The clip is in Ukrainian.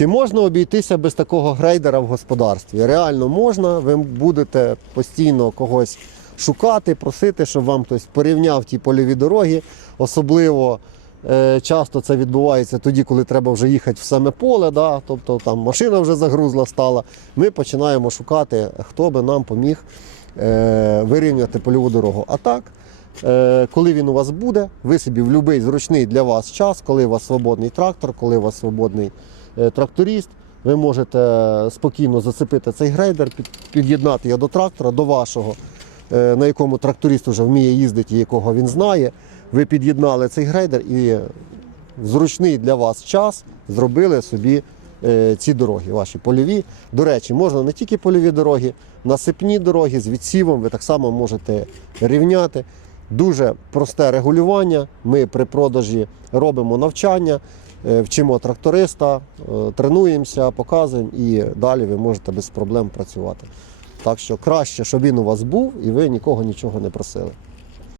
Чи можна обійтися без такого грейдера в господарстві? Реально можна, ви будете постійно когось шукати, просити, щоб вам хтось порівняв ті польові дороги. Особливо е, часто це відбувається тоді, коли треба вже їхати в саме поле, да? тобто там машина вже загрузла стала. Ми починаємо шукати, хто би нам поміг е, вирівняти польову дорогу. А так, е, коли він у вас буде, ви собі в будь-який зручний для вас час, коли у вас свободний трактор, коли у вас свободний тракторист, ви можете спокійно зацепити цей грейдер, під'єднати його до трактора, до вашого, е, на якому тракторист вже вміє їздити, якого він знає. Ви під'єднали цей грейдер і в зручний для вас час зробили собі е, ці дороги, ваші польові. До речі, можна не тільки польові дороги, насипні дороги з відсівом, ви так само можете рівняти. Дуже просте регулювання. Ми при продажі робимо навчання, е, вчимо тракториста, е, тренуємося, показуємо і далі ви можете без проблем працювати. Так що краще, щоб він у вас був і ви нікого нічого не просили.